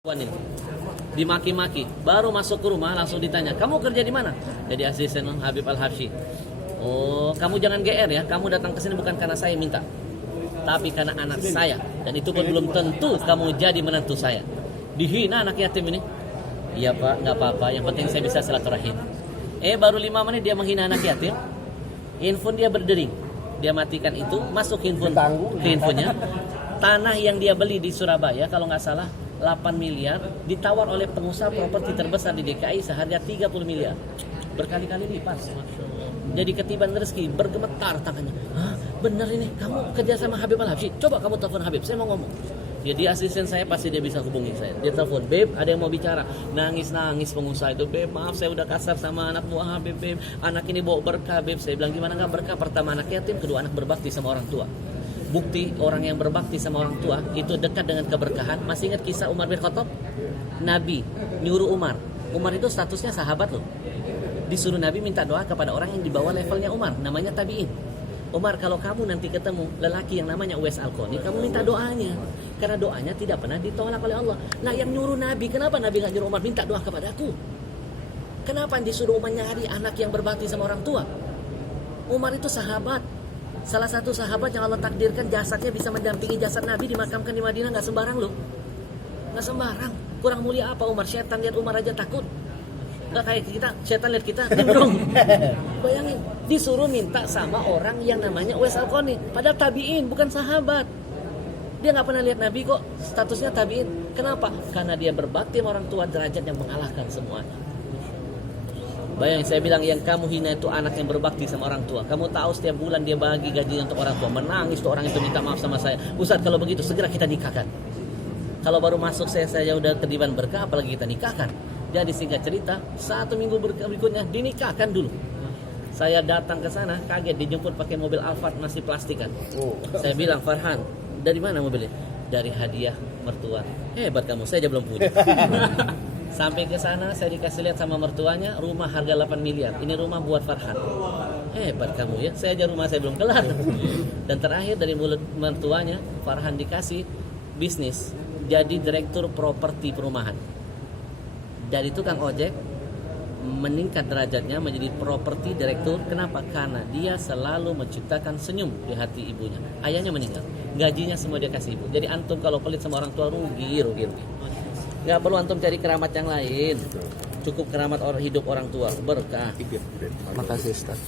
Ini dimaki-maki, baru masuk ke rumah langsung ditanya, kamu kerja di mana? Jadi asisten Habib Al-Habsyi. Oh, kamu jangan GR ya, kamu datang ke sini bukan karena saya minta, tapi karena anak saya, dan itu pun belum tentu kamu jadi menantu saya. Dihina anak yatim ini. Iya pak, nggak apa-apa, yang penting saya bisa silaturahim. Baru 5 menit dia menghina anak yatim, handphone dia berdering, dia matikan itu, masuk handphone ke handphonenya. Tanah yang dia beli di Surabaya kalau nggak salah 8 miliar ditawar oleh pengusaha properti terbesar di DKI seharga 30 miliar. Berkali-kali lipat. Jadi ketiban rezeki, bergemetar tangannya. Hah, bener ini, kamu kerja sama Habib Al-Habsyi? Coba kamu telepon Habib, saya mau ngomong. Jadi asisten saya pasti dia bisa hubungi saya. Dia telepon, Beb, ada yang mau bicara. Nangis-nangis pengusaha itu, Beb, maaf saya udah kasar sama anak buah Habib, Beb. Anak ini bawa berkah, Beb. Saya bilang, gimana gak berkah? Pertama anak yatim, kedua anak berbakti sama orang tua. Bukti orang yang berbakti sama orang tua itu dekat dengan keberkahan. Masih ingat kisah Umar bin Khattab? Nabi nyuruh Umar. Umar itu statusnya sahabat loh. Disuruh Nabi minta doa kepada orang yang di bawah levelnya Umar, namanya tabi'in. Umar, kalau kamu nanti ketemu lelaki yang namanya Uwais Al-Qarni, kamu minta doanya. Karena doanya tidak pernah ditolak oleh Allah. Nah yang nyuruh Nabi, kenapa Nabi gak nyuruh Umar minta doa kepadaku? Kenapa disuruh Umar nyari anak yang berbakti sama orang tua? Umar itu sahabat. Salah satu sahabat yang Allah takdirkan jasadnya bisa mendampingi jasad Nabi dimakamkan di Madinah, nggak sembarang loh, nggak sembarang. Kurang mulia apa Umar? Setan lihat Umar aja takut. Nggak kayak kita, setan lihat kita nimbrung. Bayangin, disuruh minta sama orang yang namanya Uwais Al-Qarni, padahal tabi'in, bukan sahabat. Dia nggak pernah lihat Nabi kok, statusnya tabi'in. Kenapa? Karena dia berbakti sama orang tua, derajat yang mengalahkan semuanya. Bayangin, saya bilang yang kamu hina itu anak yang berbakti sama orang tua. Kamu tahu setiap bulan dia bagi gajinya untuk orang tua. Menangis tuh orang itu minta maaf sama saya. Ustaz, kalau begitu segera kita nikahkan. Kalau baru masuk saya udah kediban berkah, apalagi kita nikahkan. Jadi singkat cerita, 1 minggu berikutnya dinikahkan dulu. Saya datang ke sana, kaget dijemput pakai mobil Alphard masih plastikan. Saya bilang, Farhan, dari mana mobilnya? Dari hadiah mertua. Hebat kamu, saya aja belum punya. Sampai ke sana saya dikasih lihat sama mertuanya rumah harga 8 miliar. Ini rumah buat Farhan. Hebat kamu ya. Saya aja rumah saya belum kelar. Dan terakhir dari mulut mertuanya Farhan dikasih bisnis jadi direktur properti perumahan. Dari tukang ojek meningkat derajatnya menjadi properti direktur. Kenapa? Karena dia selalu menciptakan senyum di hati ibunya. Ayahnya meninggal, gajinya semua dia kasih ibu. Jadi antum kalau pelit sama orang tua rugi. Gak perlu antum cari keramat yang lain. Cukup keramat hidup orang tua, berkah. Makasih Ustaz.